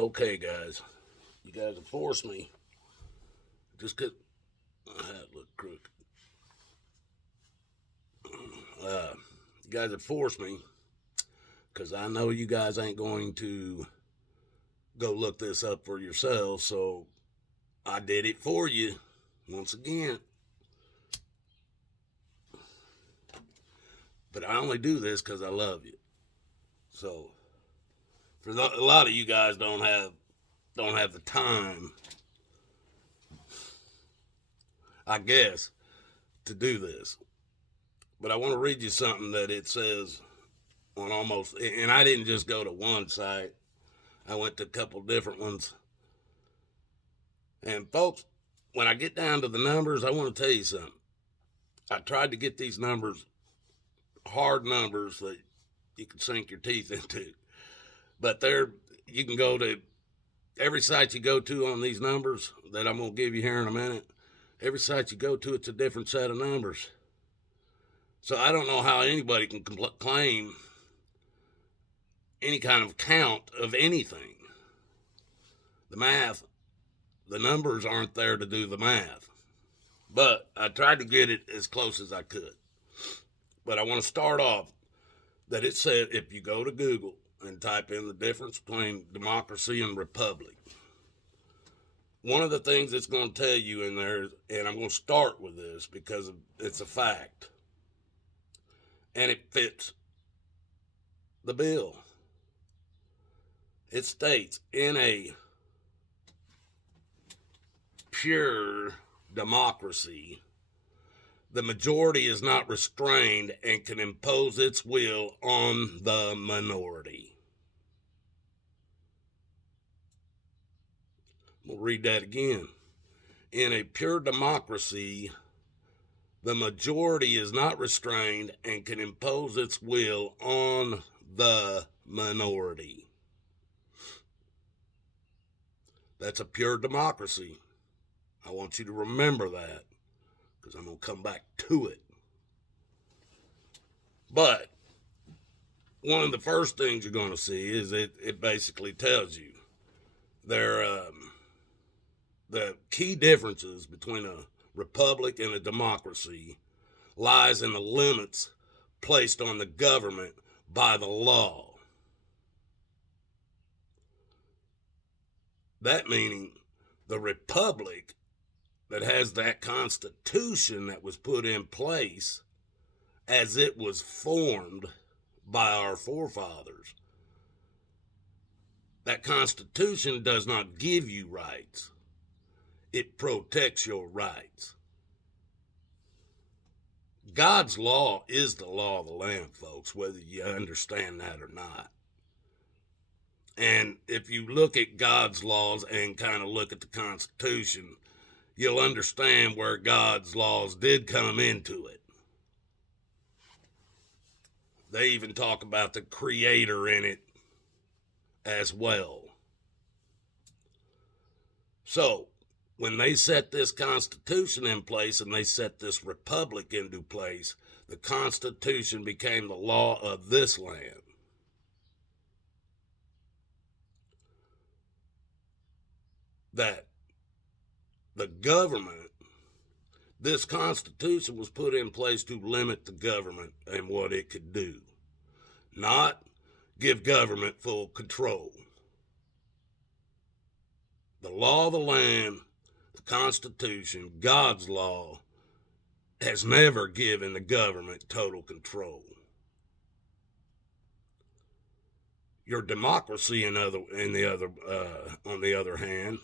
Okay, guys, you guys have forced me. Just get my hat look crooked. You guys have forced me because I know you guys ain't going to go look this up for yourselves. So I did it for you once again. But I only do this because I love you. So a lot of you guys don't have the time, I guess, to do this. But I want to read you something that it says on almost, and I didn't just go to one site. I went to a couple different ones. And folks, when I get down to the numbers, I want to tell you something. I tried to get these numbers, hard numbers that you can sink your teeth into. But you can go to every site you go to on these numbers that I'm going to give you here in a minute. Every site you go to, it's a different set of numbers. So I don't know how anybody can claim any kind of count of anything. The numbers aren't there to do the math. But I tried to get it as close as I could. But I want to start off that it said if you go to Google and type in the difference between democracy and republic, one of the things it's going to tell you in there, and I'm going to start with this because it's a fact, and it fits the bill. It states in a pure democracy, the majority is not restrained and can impose its will on the minority. We'll read that again. In a pure democracy, the majority is not restrained and can impose its will on the minority. That's a pure democracy. I want you to remember that because I'm going to come back to it. But one of the first things you're going to see is it basically tells you the key differences between a republic and a democracy lies in the limits placed on the government by the law. That meaning the republic that has that constitution that was put in place as it was formed by our forefathers. That constitution does not give you rights. It protects your rights. God's law is the law of the land, folks, whether you understand that or not. And if you look at God's laws and kind of look at the Constitution, you'll understand where God's laws did come into it. They even talk about the Creator in it as well. So, when they set this Constitution in place and they set this republic into place, the Constitution became the law of this land. That the government, this Constitution was put in place to limit the government and what it could do, not give government full control. The law of the land, the Constitution, God's law, has never given the government total control. Your democracy, on the other hand,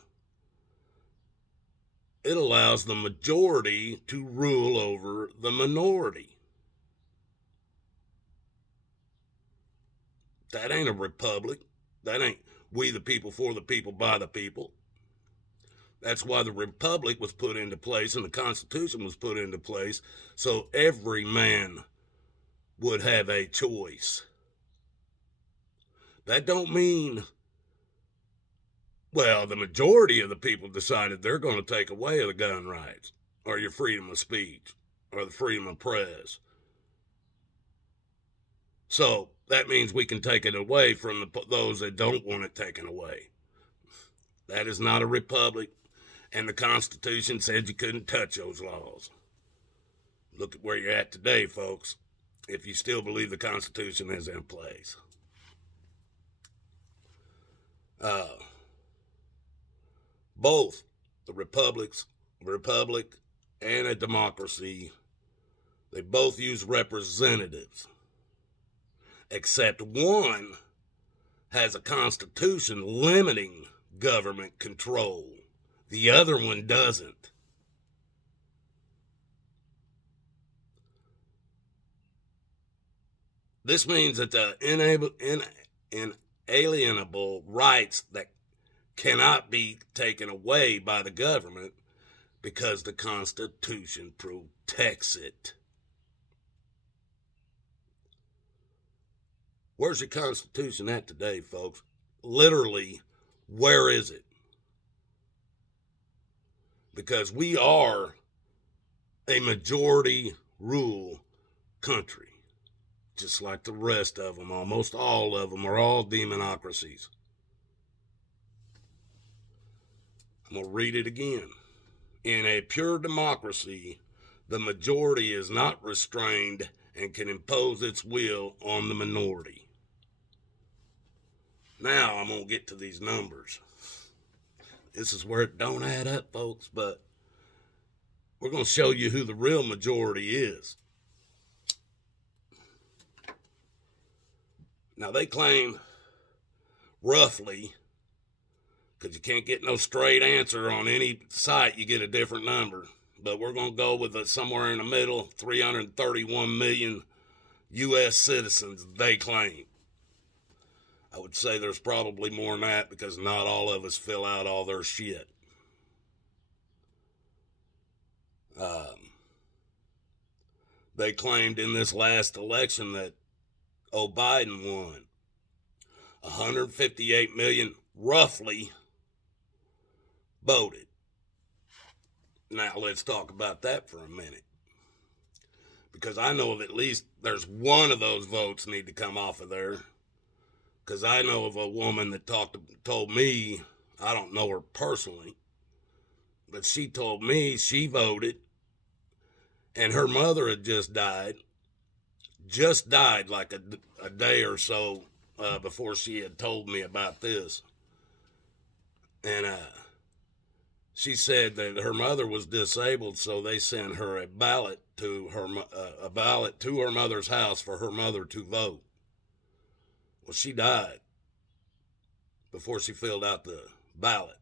it allows the majority to rule over the minority. That ain't a republic. That ain't we the people, for the people, by the people. That's why the republic was put into place and the Constitution was put into place, so every man would have a choice. That don't mean, well, the majority of the people decided they're going to take away the gun rights or your freedom of speech or the freedom of press. So that means we can take it away from those that don't want it taken away. That is not a republic, and the Constitution said you couldn't touch those laws. Look at where you're at today, folks, if you still believe the Constitution is in place. Both the republic and a democracy, they both use representatives, except one has a constitution limiting government control. The other one doesn't. This means that the inalienable rights that cannot be taken away by the government because the Constitution protects it. Where's your Constitution at today, folks? Literally, where is it? Because we are a majority rule country, just like the rest of them. Almost all of them are all demonocracies. I'm going to read it again. In a pure democracy, the majority is not restrained and can impose its will on the minority. Now I'm going to get to these numbers. This is where it don't add up, folks, but we're going to show you who the real majority is. Now they claim roughly, because you can't get no straight answer on any site, you get a different number. But we're going to go with somewhere in the middle, 331 million U.S. citizens, they claim. I would say there's probably more than that because not all of us fill out all their shit. They claimed in this last election that Biden won. 158 million, roughly, voted. Now let's talk about that for a minute. Because I know of at least there's one of those votes need to come off of there. Because I know of a woman that told me, I don't know her personally, but she told me she voted, and her mother had just died like a day or so before she had told me about this. And she said that her mother was disabled, so they sent her a ballot to her mother's house for her mother to vote. Well, she died before she filled out the ballot.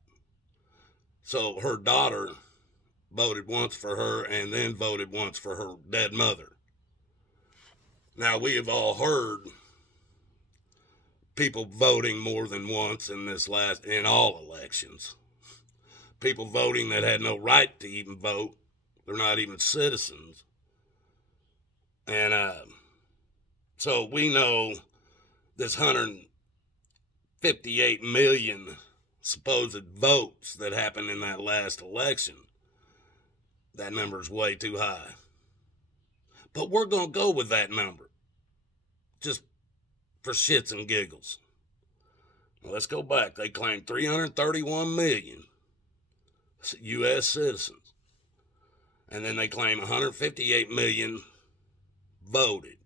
So her daughter voted once for her and then voted once for her dead mother. Now, we have all heard people voting more than once in all elections. People voting that had no right to even vote. They're not even citizens. And so we know this 158 million supposed votes that happened in that last election, that number is way too high. But we're going to go with that number, just for shits and giggles. Now let's go back. They claim 331 million U.S. citizens. And then they claim 158 million voted.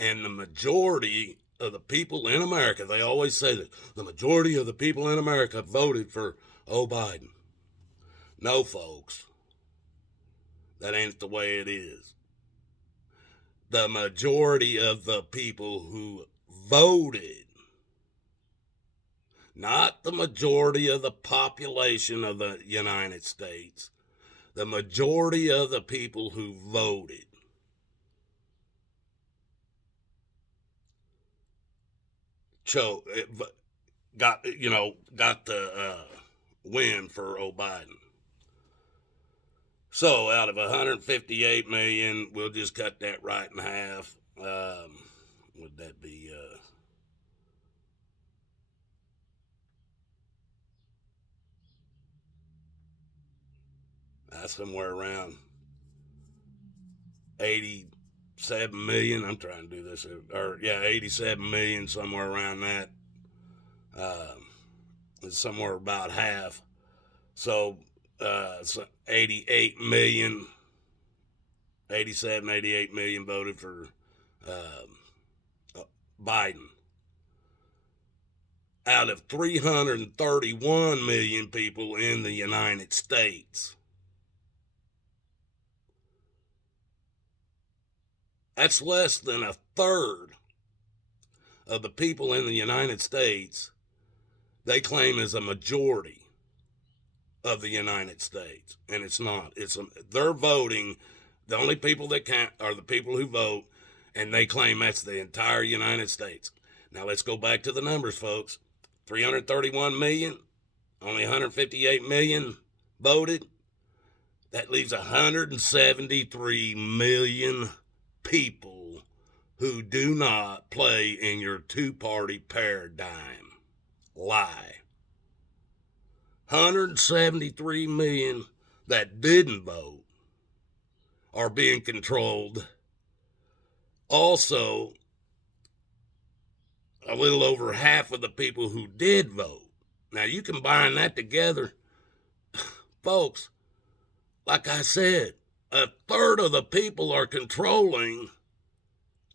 And the majority of the people in America, they always say that the majority of the people in America voted for Biden. No, folks. That ain't the way it is. The majority of the people who voted, not the majority of the population of the United States, the majority of the people who voted got the win for Biden. So out of 158 million, we'll just cut that right in half. Would that be somewhere around 87 million? I'm trying to do this, 87 million, somewhere around that. It's somewhere about half. So, 88 million, 87, 88 million voted for Biden. Out of 331 million people in the United States. That's less than a third of the people in the United States they claim is a majority of the United States. And it's not. They're voting. The only people that count are the people who vote, and they claim that's the entire United States. Now let's go back to the numbers, folks. 331 million, only 158 million voted. That leaves 173 million people who do not play in your two-party paradigm. Lie. 173 million that didn't vote are being controlled. Also, a little over half of the people who did vote. Now, you combine that together, folks, like I said, a third of the people are controlling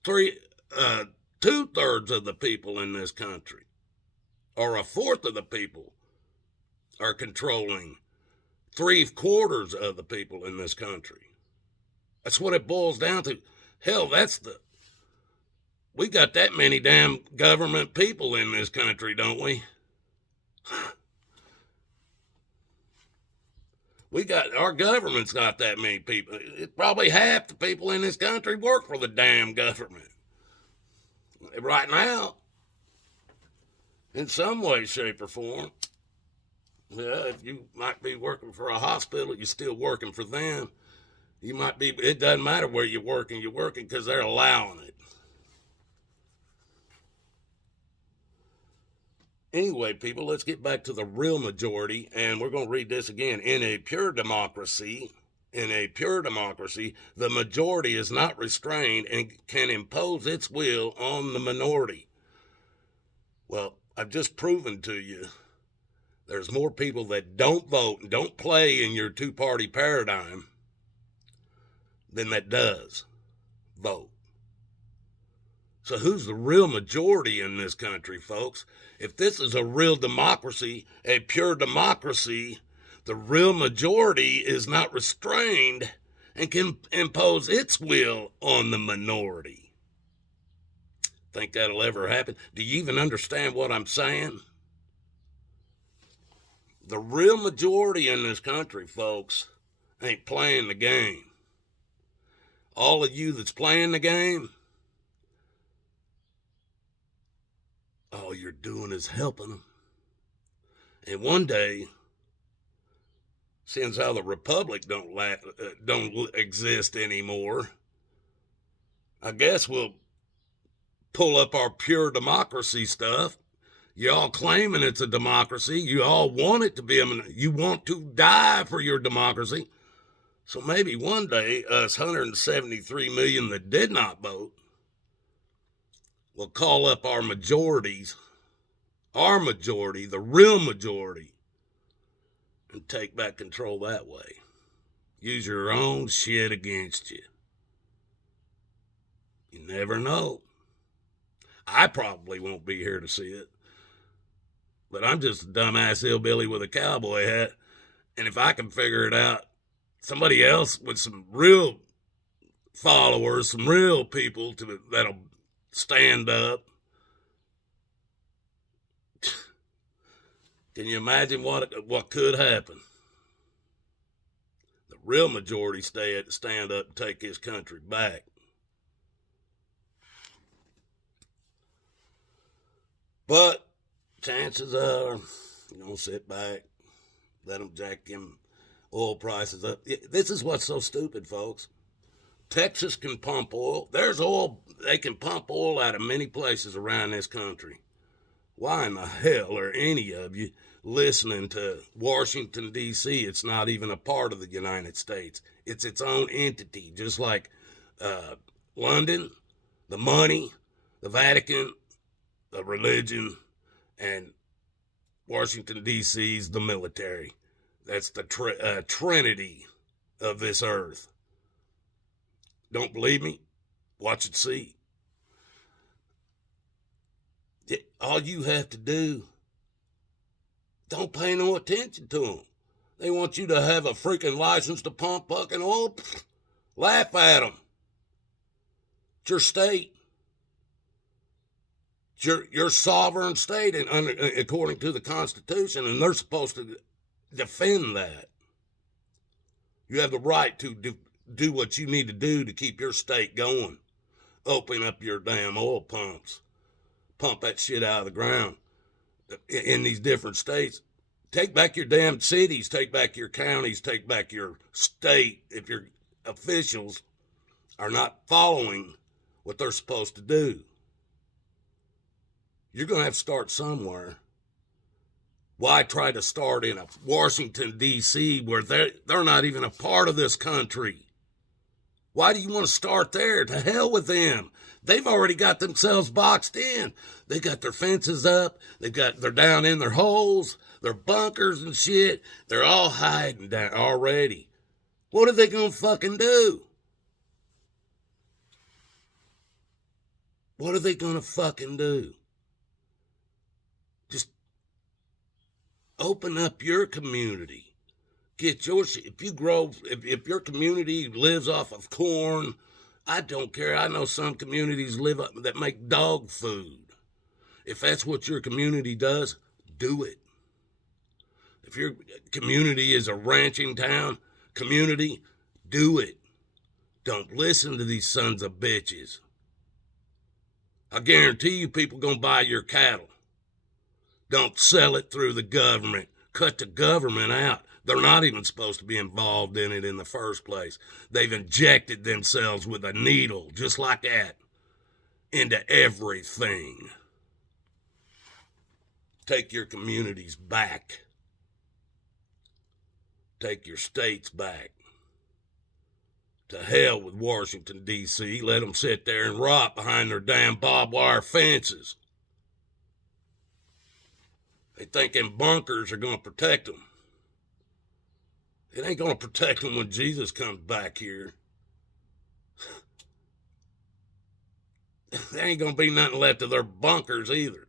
2/3 of the people in this country, or a fourth of the people are controlling 3/4 of the people in this country. That's what it boils down to. Hell, we got that many damn government people in this country, don't we? Our government's got that many people. Probably half the people in this country work for the damn government. Right now, in some way, shape, or form. Yeah, if you might be working for a hospital, you're still working for them. You might be, it doesn't matter where you're working because they're allowing it. Anyway, people, let's get back to the real majority, and we're going to read this again. In a pure democracy, the majority is not restrained and can impose its will on the minority. Well, I've just proven to you there's more people that don't vote and don't play in your two-party paradigm than that does vote. So who's the real majority in this country, folks? If this is a real democracy, a pure democracy, the real majority is not restrained and can impose its will on the minority. Think that'll ever happen? Do you even understand what I'm saying? The real majority in this country, folks, ain't playing the game. All of you that's playing the game, all you're doing is helping them. And one day, since how the republic don't exist anymore, I guess we'll pull up our pure democracy stuff. Y'all claiming it's a democracy. You all want it to be. You want to die for your democracy. So maybe one day, us 173 million that did not vote will call up our majorities, the real majority, and take back control that way. Use your own shit against you. You never know. I probably won't be here to see it. But I'm just a dumbass hillbilly with a cowboy hat. And if I can figure it out, somebody else with some real followers, some real people that'll stand up. Can you imagine what could happen? The real majority stand up and take this country back. But chances are, you're going to sit back, let them jack them oil prices up. This is what's so stupid, folks. Texas can pump oil. There's oil. They can pump oil out of many places around this country. Why in the hell are any of you listening to Washington, D.C.? It's not even a part of the United States. It's its own entity, just like London, the money, the Vatican, the religion, and Washington, D.C. is the military. That's the trinity of this earth. Don't believe me? Watch and see. All you have to do, don't pay no attention to them. They want you to have a freaking license to pump fucking oil. Laugh at them. It's your state. It's your sovereign state, and according to the Constitution, and they're supposed to defend that. You have the right to do what you need to do to keep your state going. Open up your damn oil pumps. Pump that shit out of the ground in these different states. Take back your damn cities, take back your counties, take back your state if your officials are not following what they're supposed to do. You're going to have to start somewhere. Why try to start in a Washington, D.C. where they're not even a part of this country? Why do you want to start there? To hell with them. They've already got themselves boxed in. They got their fences up. They're down in their holes, their bunkers and shit. They're all hiding down already. What are they going to fucking do? What are they going to fucking do? Just open up your community. Get your shit. If your community lives off of corn, I don't care. I know some communities that make dog food. If that's what your community does, do it. If your community is a ranching town community, do it. Don't listen to these sons of bitches. I guarantee you people gonna buy your cattle. Don't sell it through the government. Cut the government out. They're not even supposed to be involved in it in the first place. They've injected themselves with a needle, just like that, into everything. Take your communities back. Take your states back. To hell with Washington, D.C. Let them sit there and rot behind their damn barbed wire fences. They think them bunkers are going to protect them. It ain't going to protect them when Jesus comes back here. There ain't going to be nothing left of their bunkers either.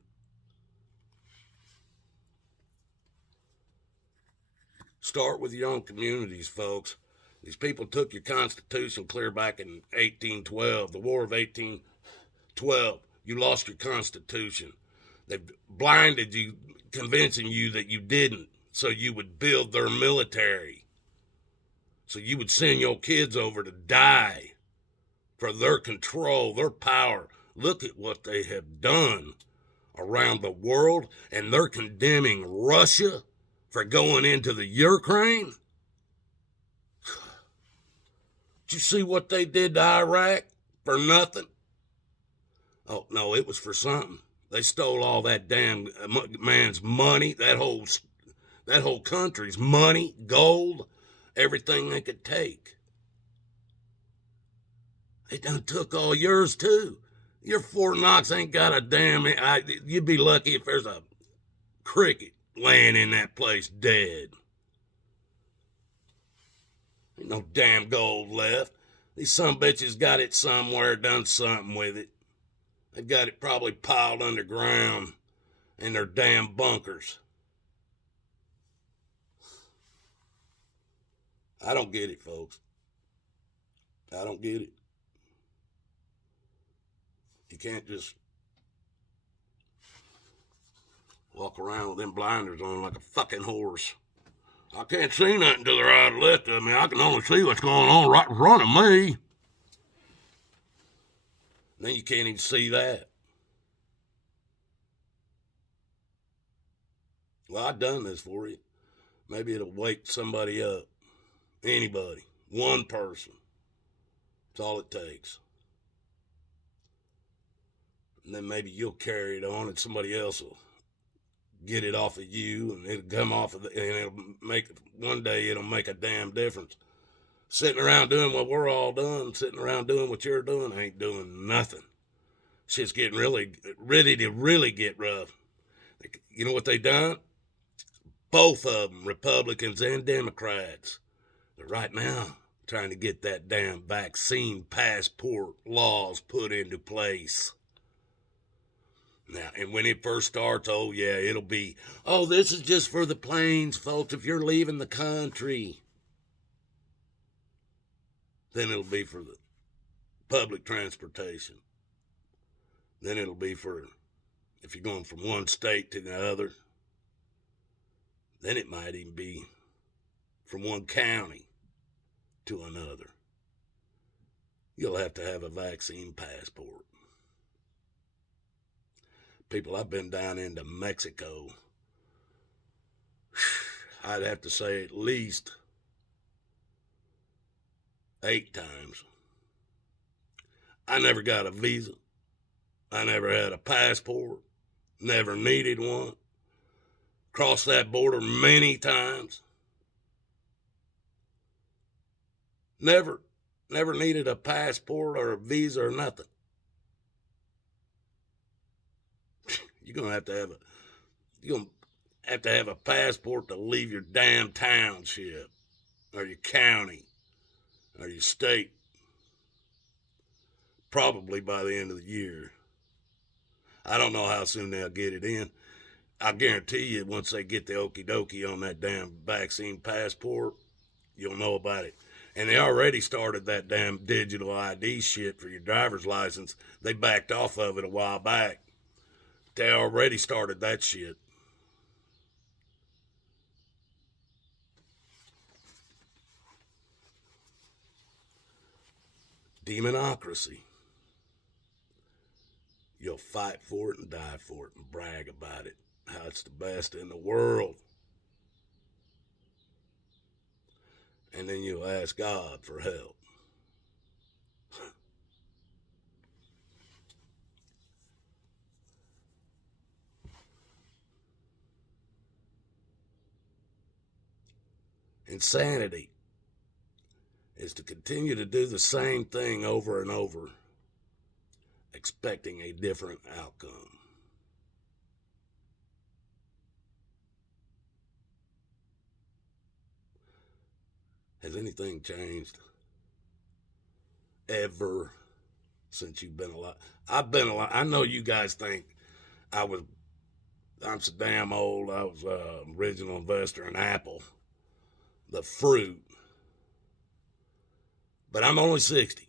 Start with your own communities, folks. These people took your Constitution clear back in 1812, the War of 1812. You lost your Constitution. They blinded you, convincing you that you didn't, so you would build their military. So you would send your kids over to die for their control, their power. Look at what they have done around the world, and they're condemning Russia for going into the Ukraine. Did you see what they did to Iraq for nothing? Oh, no, it was for something. They stole all that damn man's money, that whole country's money, gold, everything they could take. They done took all yours, too. Your Fort Knox ain't got a damn... You'd be lucky if there's a cricket laying in that place dead. Ain't no damn gold left. These sumbitches got it somewhere, done something with it. They've got it probably piled underground in their damn bunkers. I don't get it, folks. I don't get it. You can't just walk around with them blinders on like a fucking horse. I can't see nothing to the right or left of me. I can only see what's going on right in front of me. Then you can't even see that. Well, I've done this for you. Maybe it'll wake somebody up. Anybody. One person. That's all it takes. And then maybe you'll carry it on and somebody else will get it off of you, and it'll come off of and it'll make, one day it'll make a damn difference. Sitting around doing what we're all doing, sitting around doing what you're doing, ain't doing nothing. Shit's getting ready to really get rough. You know what they done? Both of them, Republicans and Democrats. But right now, trying to get that damn vaccine passport laws put into place. Now, and when it first starts, oh yeah, it'll be, oh, this is just for the planes, folks, if you're leaving the country. Then it'll be for the public transportation. Then it'll be for if you're going from one state to the other. Then it might even be from one county to another. You'll have to have a vaccine passport. People, I've been down into Mexico. I'd have to say at least 8 times. I never got a visa. I never had a passport. Never needed one. Crossed that border many times. Never needed a passport or a visa or nothing. You're gonna have to have a passport to leave your damn township or your county or your state. Probably by the end of the year. I don't know how soon they'll get it in. I guarantee you, once they get the okie dokie on that damn vaccine passport, you'll know about it. And they already started that damn digital ID shit for your driver's license. They backed off of it a while back. They already started that shit. Demonocracy. You'll fight for it and die for it and brag about it. How it's the best in the world. And then you'll ask God for help. Insanity is to continue to do the same thing over and over, expecting a different outcome. Has anything changed? Ever since you've been alive? I've been alive. I know you guys think I'm so damn old. I was an original investor in Apple, the fruit. But I'm only 60.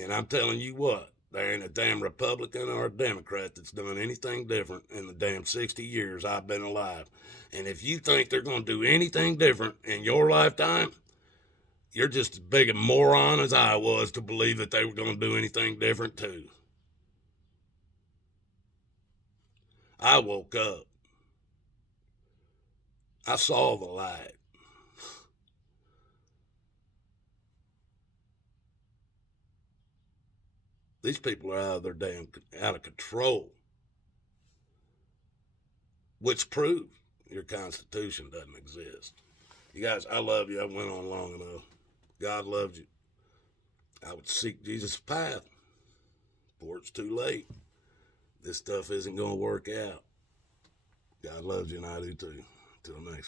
And I'm telling you what, there ain't a damn Republican or a Democrat that's done anything different in the damn 60 years I've been alive. And if you think they're going to do anything different in your lifetime, you're just as big a moron as I was to believe that they were going to do anything different too. I woke up. I saw the light. These people are out of control. Which proves your Constitution doesn't exist. You guys, I love you. I went on long enough. God loves you. I would seek Jesus' path before it's too late. This stuff isn't going to work out. God loves you and I do too. Till next.